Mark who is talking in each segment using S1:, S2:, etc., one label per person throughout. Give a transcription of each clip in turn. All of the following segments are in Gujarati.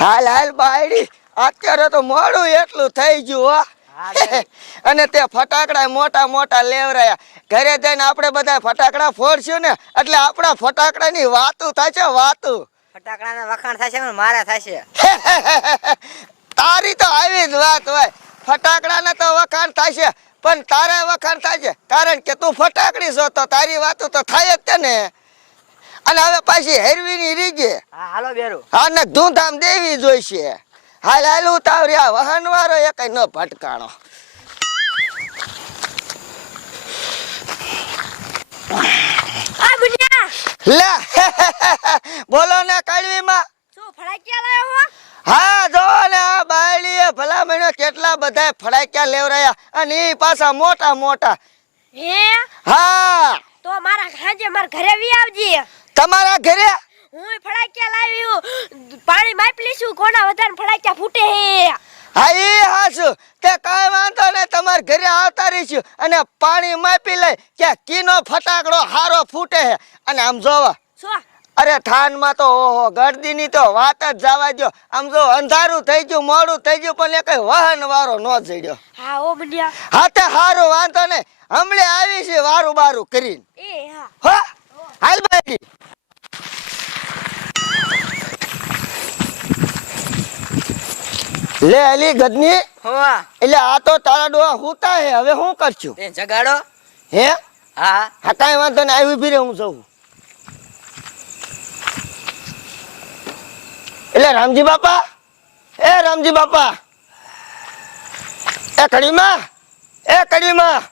S1: હાલ હાલ બાયડી. અત્યારે તો મોડું એટલું થઈ ગયું હો. અને તે ફટાકડા મોટા મોટા લેવરાયા. ઘરે જઈને આપણે બધા ફટાકડા ફોડશું ને એટલે આપણા ફટાકડાની વાતું થશે વાતું.
S2: ફટાકડાના વખાણ થશે પણ મારા થશે.
S1: તારી તો આવી જ વાત હોય. ફટાકડાના તો વખાણ થશે પણ તારે વખાણ થશે. કારણ કે તું ફટાકડી છો તો તારી વાતું તો થાય જ છે ને. અને હવે પાછી હેરવીની રીગે
S2: હા હાલો બેરું.
S1: ધૂમધામ દેવી જોઈશે. હાલ હાલું તાવ રહ્યા વાહન વાળો એક ન ભટકાણો.
S3: આ બુનિયા
S1: લે બોલો ને કડવીમાં
S3: શું ફડાક્યા લાયો હો?
S1: હા જો ને આ બાયડીએ ભલા મને કેટલા બધા ફળાક્યા લેવરાયા. અને એ પાછા મોટા મોટા.
S3: હે?
S1: હા.
S3: તો મારા ઘરે વી આવજે.
S1: તમારા ઘરે?
S3: હું ફડાક્યા લાવી હું. પાણી માપ લઈશું કોના વધારે ફડાક્યા ફૂટે હે?
S1: હા એ હાસુ. તે કાંઈ વાંધો ને તમારા ઘરે આવતા રહીશું. અને પાણી માપી લઈ કે કીનો ફટાકડો હારો ફૂટે છે અને આમ જોવો.
S3: શું?
S1: અરે થાનમાં તો ઓહો ગરદીની તો વાત જ જવા દો આમ જો અંધારું થઈ ગયું મોડું થઈ ગયું પણ એ કઈ વાહન વારો ન જડ્યો.
S3: હા ઓ બન્યા.
S1: હા તે હારું વાંધો નહીં. હમણે આવી છે વારું બારું કરીને.
S3: એ હા.
S1: હો હાલ બાઈ લે અલી ગદની.
S2: હોવા
S1: એટલે આ તો તારા ડોહા હુતા હે હવે હું કરશું?
S2: તે જગાડો.
S1: હે?
S2: હા.
S1: હા કાંઈ વાંધો ને આવી ઊભી રે હું જઉં. એટલે રામજી બાપા એ રામજી બાપા. એ કડીમાં એ કડીમાં.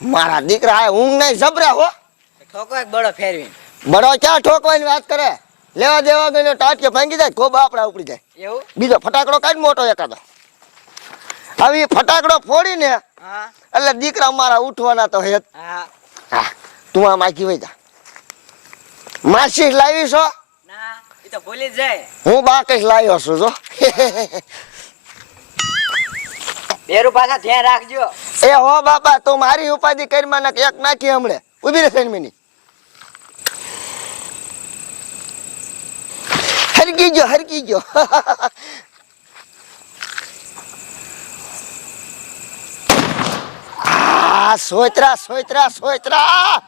S1: મારા દીકરા ઊંઘ નહીં જબરા હો.
S2: ઠોકો એક બળો ફેરવી
S1: બડો ક્યાં ઠોકવાની વાત કરે? લેવા દેવા ગઈને ટાટકે ભાંગી જાય ખોબ આપડા ઉપડી જાય.
S2: એવું?
S1: બીજો ફટાકડો કાઢ મોટો એકાદો. આવી ફટાકડો ફોડીને એટલે દીકરા મારા ઉઠવાના તો હેત.
S2: હા.
S1: તું આ માગી વઈ જા. માસી લાવી છો? હું બાકસ લાવ્યો છું જો.
S2: બેરું પાછા ધ્યાન રાખજો.
S1: એ હો બાપા તું મારી ઉપાધિ કરી માં એક નાખી હમણે. ઊભી રહે મિની હરકી ગયો હરકી ગયો આ સોયત્રા સોયત્રા સોયત્રા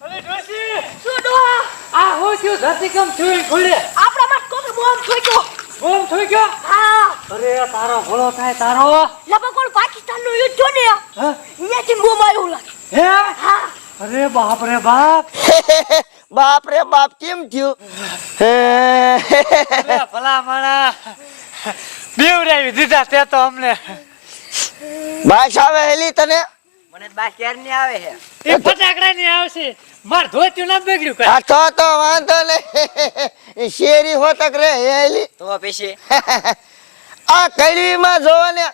S4: અરે ડોશી
S3: શું ડોહા
S4: આ હું થયું ધરતીકંપ થયું ખુલે?
S3: આપણા માં કોક બોમ્બ ઠોક્યો
S4: બોમ થઈ ગયો?
S3: હા.
S4: અરે તારો ભલો થાય તારો.
S3: લબા કોણ પાકિસ્તાનનું યુદ્ધ જો ને?
S4: હા?
S3: અહીંયાથી બોમ્બ આવ્યો લાગે.
S4: હે?
S3: હા.
S4: અરે બાપ રે બાપ.
S1: બાપ રે બાપ કેમ થયું?
S4: ભલા માણા બીવડાવી દીધા તે તો અમને.
S1: બાસ આવે હેલી તને?
S2: મને તો બાસ ક્યારે નહીં આવે છે
S4: એ ફટાકડા ની આવશે. માર ધોત્યું ના બગડ્યું કઈ?
S1: તો તો વાંધો નહીં શેરી હોતક રે હેલી.
S2: તો પછી?
S1: આ કડવીમાં જોવો ને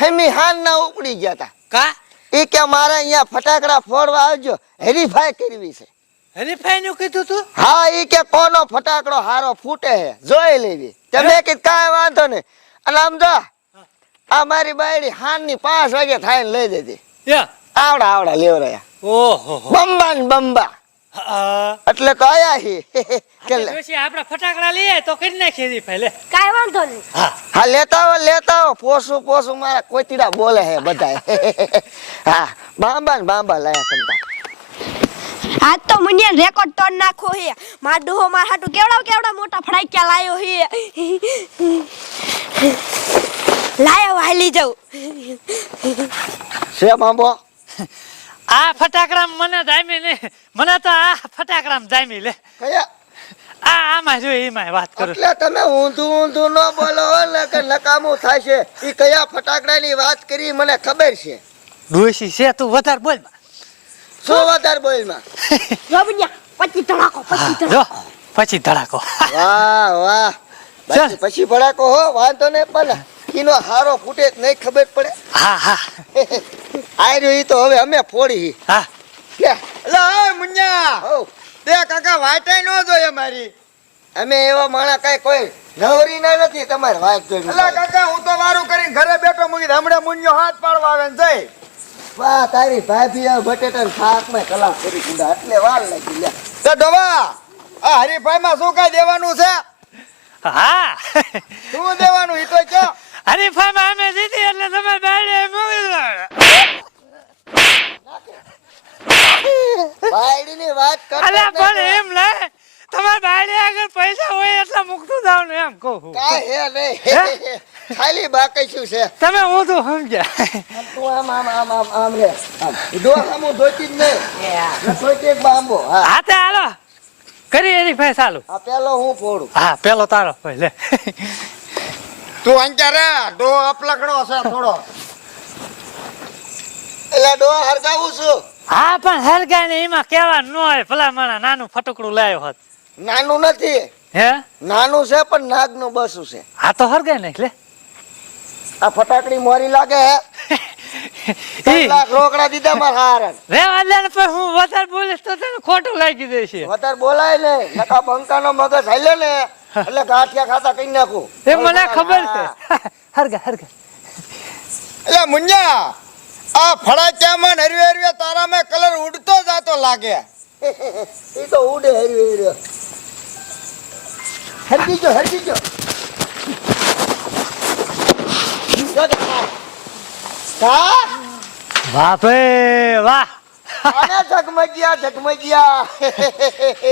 S1: હેમી હાન ના ઉપડી ગયા તા.
S4: કા?
S1: એ કે મારે અહીંયા ફટાકડા ફોડવા આવજો. હેરીફાઈ કરવી છે.
S4: હરીફાઈ કીધું તું?
S1: હા ઈ કે કોનો ફટાકડો હારો ફૂટે હે જોઈ લેવી. તમે કાંઈ વાંધો નહીં. અને આમ જો આ મારી બાયડી હાનની પાંચ વાગે થાય લઈ દેતી આવડા આવડા લેવરાયા.
S4: ઓહો
S1: બંબા ને બંબા. એટલે તો આયા હી.
S4: ફટાકડા લઈએ તો કરી નાખીએ હરીફાઈ લે.
S3: કાંઈ વાંધો નહીં.
S4: હા.
S1: હા લેતા આવો લેતા આવો. પોસું પોસું મારા કોતીડા બોલે હે બધા હા બાંબા ને બાંબા લાયા તમતા
S3: આજ તો મને રેકોર્ડ તોડ નાખો હે. માર ડોહો માર હાટુ કેવડા કેવડા મોટા ફડાક્યા લાયો હે. લાયો હાલી જાઉં.
S1: છે બાંબો?
S4: આ ફટાકડા મને જામી ને મને તો આ ફટાકડા જામી લે.
S1: કયા?
S4: આ આમાં જો એમાં વાત કરું.
S1: એટલે તમે ઊંધું ઊંધું ન બોલો ને કે નકામું છે. ઈ કયા ફટાકડાની વાત કરી મને ખબર છે.
S4: ડોશી છે તું વધારે બોલ
S1: શું વધારે બોલમાં.
S3: જો બુનિયા પછી ધડાકો પછી ધડાકો.
S4: પછી ધડાકો.
S1: વાહ વાહ. બાકી પછી ભડાકો હો વાંધો નહીં પણ એનો હારો ફૂટે નહીં ખબર પડે.
S4: હા હા.
S1: આ રહ્યો તો હવે અમે ફોડી.
S4: હા.
S1: કે
S5: એટલે મુન્યા. બે કાકા વાટાઈ નો જોઈએ મારી.
S1: અમે એવા માણા કઈ કોઈ નવરી ના નથી તમારે વાત જોઈ
S5: એટલે કાકા હું તો વારું કરીને ઘરે બેઠો મૂકી હમણાં મુન્યો હાથ પાડવા આવે ને જઈ.
S1: વાહ તારી ભાભી આ બટેટા શાકમાં કલાક કરી દીધા એટલે વાર લાગી લે
S5: તો ડોબા આ હરીફાઈમાં શું કઈ દેવાનું છે?
S4: હા.
S5: શું દેવાનું? ઈ તો કયો.
S4: હરીફાઈમાં અમે જીતી એટલે તમે બાયડે મૂકી દો
S1: બાયડીની વાત કરતો
S4: અલા પણ એમ લે તમારે બાયડે આગળ પૈસા હોય એટલે મૂકતું જાવ ને એમ કહું છું.
S1: કાંઈ હે નહીં. ખાલી બાકી શું છે?
S4: તમે હું તો સમજ્યા.
S1: તું આમ આમ આમ આમ આમ રે. આમ. ડો આમ ધોતી જ નહીં. ધોતી એક બાંબો હા.
S4: હા તે હાલો. કરી એની ભાઈ ચાલુ.
S1: આ પેલો હું ફોડું?
S4: હા પેલો તારો. ભાઈ લે.
S5: તું અંચા રે. ડો અપલકડો છે થોડો.
S1: એટલે ડો હરગાવું છું.
S4: હા પણ હરગાય ને એમાં કેવા ન હોય. ભલા મારા નાનું ફટકડું લાવ્યો હોત.
S1: નાનું નથી.
S4: હે?
S1: નાનું છે પણ નાગનું બસું છે.
S4: આ તો હરગે ને એટલે
S1: આ ફટાકડી મોરી લાગે હે? લાખ રોકડા દીધા મારા હારણ
S4: રેવા દે પણ હું વધારે બોલીશ તો તને ખોટું લાગી દેશે
S1: વધારે બોલાય ને. નકા બંકાનો મગજ હાલે ને એટલે ગાંઠિયા ખાતા કઈ નાખું.
S4: એ મને ખબર છે. હરગા હરગા.
S5: એટલે મુન્યા આ ફડાચામાં ને હરવે હરવે તારામાં કલર ઉડતો જાતો લાગે.
S1: એ તો ઉડે હરવે હરી જો જો તો ખા. ખા.
S4: વાહ
S1: આને ખરે ઝગમગિયા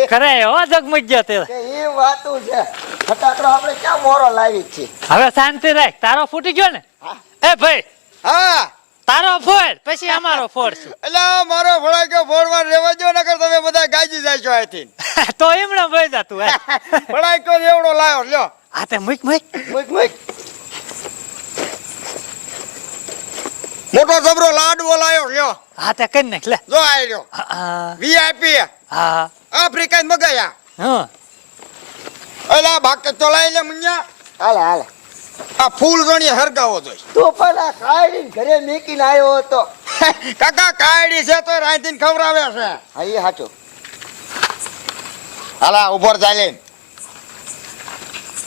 S4: કરે હો જગમગ્યા તે
S1: એ વાતું છે ફટાકડો આપણે ક્યાં મોરો લાવી છે
S4: હવે શાંતિ રાખ તારો ફૂટી ગયો ને એ ભાઈ
S5: હા
S4: તારો ફોડ પછી અમારો ફોડ છું
S5: એટલે આ મારો ફડાક્યો ફોડવા રેવા જો નકર તમે બધા ગાજી જાય છો અહીંથી
S4: તો એમણે ભાઈ જા તું હે.
S5: કે એવડો લાયો લ્યો.
S4: આ તે મુક મુક.
S1: મુક મુક.
S5: મોટો જબરો લાડવો લાયો લ્યો.
S4: હા તે કઈ નાખ લે.
S5: જો આઈ લ્યો.
S4: હા
S5: વીઆઈપી
S4: હા
S5: આફ્રિકા મગાયા.
S4: હા.
S5: એલા ભાગ તો લઈ લે મુન્યા.
S1: હાલે હાલે.
S5: આ ફૂલ ગણી હરગાવો જોઈ.
S1: તું પણ આ કાયડી ઘરે મેકીને આવ્યો હતો.
S5: કાકા કાયડી છે તો રાંધીને ખવરાવે છે.
S1: હા એ હાચો.
S5: હાલા ઉપર ચાલે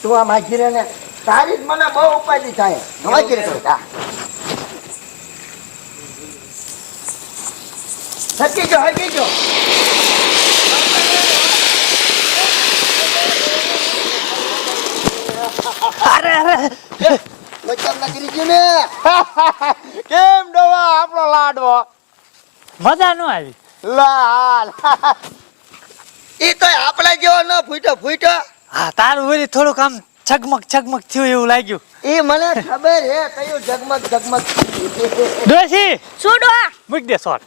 S1: તું આ માજીરે ને તારી જ મને બહુ ઉપાધિ થાય. માજીરે તો. હા. હકી જો હકી જો
S4: અરે અરે.
S5: કેમ ડોવા આપણો લાડવો?
S4: મજા ન આવી.
S5: લાલ.
S1: ઈ તો આપણા જેવો ન ફૂટો ફૂટો
S4: હા તારું વળી થોડુંક આમ છગમગ છગમગ થયું એવું લાગ્યું.
S1: એ મને ખબર હે કયું ઝગમગ ઝગમગ
S4: ડોસી
S3: શું ડો
S4: મૂક દે શોટ.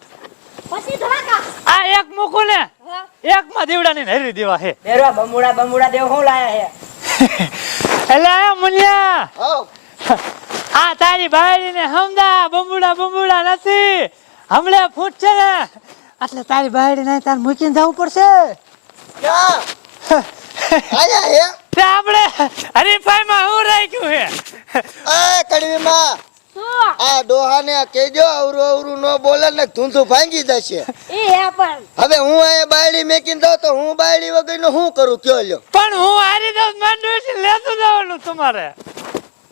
S3: પછી ધડાકા
S4: આ એક મૂકો ને. એક માં દીવડા ને હરી દેવા હે.
S2: બેરવા બમુડા બમુડા દેવ હું લાયા છે
S4: એટલે આ મુનિયા આ તારી બાયડી ને સમજા બંબુડા બંબુડા નથી. હમણે ફૂટ છે ને. એટલે તારી બાયડી ને તાર મૂકીને જવું પડશે. આપણે હરીફાઈ હરીફાઈમાં હું રાખ્યું
S1: છે કડવી
S3: શું
S1: આ ડોહાને કેજો અવરું અવરું ન બોલે ને ધૂંધું ભાંગી જશે.
S3: એ હે પણ.
S1: હવે હું અહીંયા બાયડી મેકીને દઉં તો હું બાયડી વગર શું કરું? કયો લ્યો.
S4: પણ હું હારી દઉં માંડવી છે લેતું જવાનું તમારે.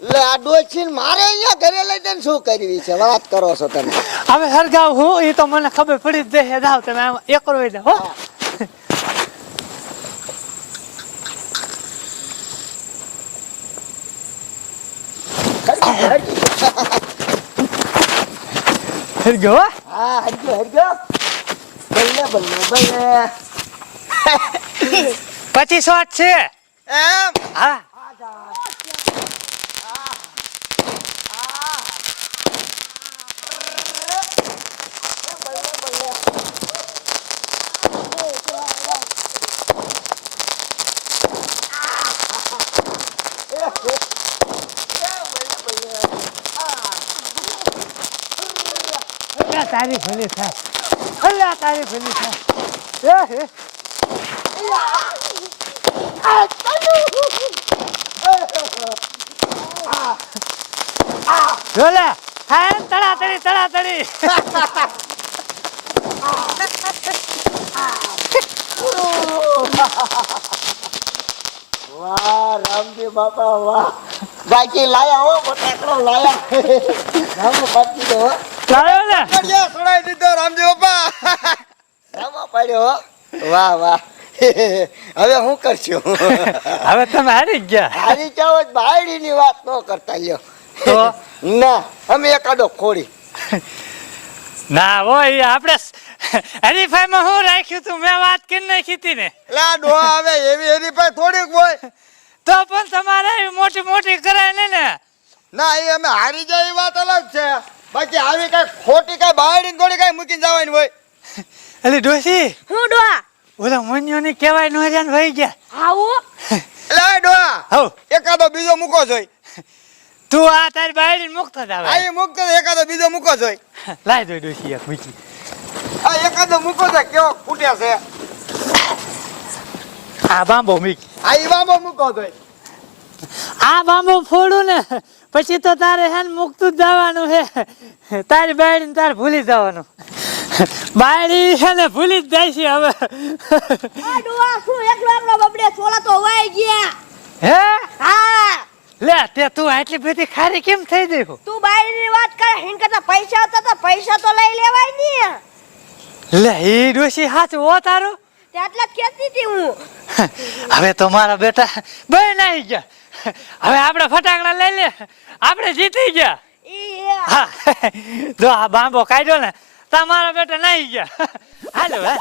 S1: લે આ ડોસીને મારે અહીંયા ઘરે લઈ જઈને શું કરવી છે? વાત કરો છો તમે.
S4: હવે હરગાવ હું એ તો મને ખબર પડી જ જશે. જાવ તમે આમ એક રોઈ જાવ હો. હરગાવ હો
S1: હા હરગો હરગો. બલ્લે બલ્લે બલ્લે
S4: પછી શોટ છે.
S5: એમ?
S4: હા. અલ્યા તારી ભલી થાય અલ્યા તારી ભલી થાય એ હે જોલે હા એમ તળા તળી તળા તળી
S1: વાહ, રામજી બાપા, વાહ. બાકી લાયા હો, બટાકડો લાયા. રામ પાડી દો હો.
S4: ને?
S5: કડિયા દીધો રામજી બાપા
S1: રામો પાડ્યો વાહ વાહ. હવે હું કરશું?
S4: હવે તમે હારી ગયા.
S1: હારી જાઓ બાયડી ની વાત ન કરતા લ્યો. ના અમે એકાદો ખોડી
S4: ના હોય આપણે હરીફાઈમાં હું રાખ્યું તું? મેં વાત કરી નાખી હતી ને?
S5: એટલે હવે એવી હરીફાઈ થોડીક હોય.
S4: તો પણ તમારે મોટી મોટી કરાય ને ને?
S5: ના એ અમે હારી જાય વાત અલગ છે. બાકી આવી કઈ ખોટી કઈ બાયડી થોડી કઈ મૂકીને જવાની હોય.
S4: એટલે ડોસી
S3: હું ડોહા?
S4: ઓલા મુન્યોની કહેવાય નો જાન ભાઈ ગયા.
S3: આવો.
S5: એટલે આ ડોહા
S4: હવ.
S5: એકાદો બીજો મૂકો જોઈ.
S4: તું આ તારી બાયડી મુક્ત થાય
S5: આ મુક્ત એકાદો બીજો મૂકો જોઈ.
S4: લાઈ જોઈ ડોસી એક મૂકી
S5: આ એકાદો મૂકો તો કેવો ફૂટ્યા છે.
S4: આ બાંબો મૂકી.
S5: આ બાંબો મૂકો જોઈ.
S4: આ બાંબુ ફોડું ને પછી તો તારે હે મુકતું જ જવાનું હે. તારી બાયડી ને તારે ભૂલી જવાનું. બાયડી છે ને ભૂલી જ જાય છે હવે. હે?
S3: હા.
S4: લે તે તું આટલી બધી ખારી કેમ થઈ ગઈ?
S3: તું બાયડીની વાત કરે હિન કરતા પૈસા હતા તો પૈસા તો લઈ લેવાયની.
S4: લે એ ડોશી હાચું હો તારું?
S3: તે આટલા જ કહેતી હતી હું.
S4: હવે તો મારા બેટા બે નાઈ ગયા. હવે આપણે ફટાકડા લઈ લે. આપણે જીતી ગયા. હા. જો આ બાંબો કાઢ્યો ને તમારા બેટા નાઈ ગયા. હાલો હે.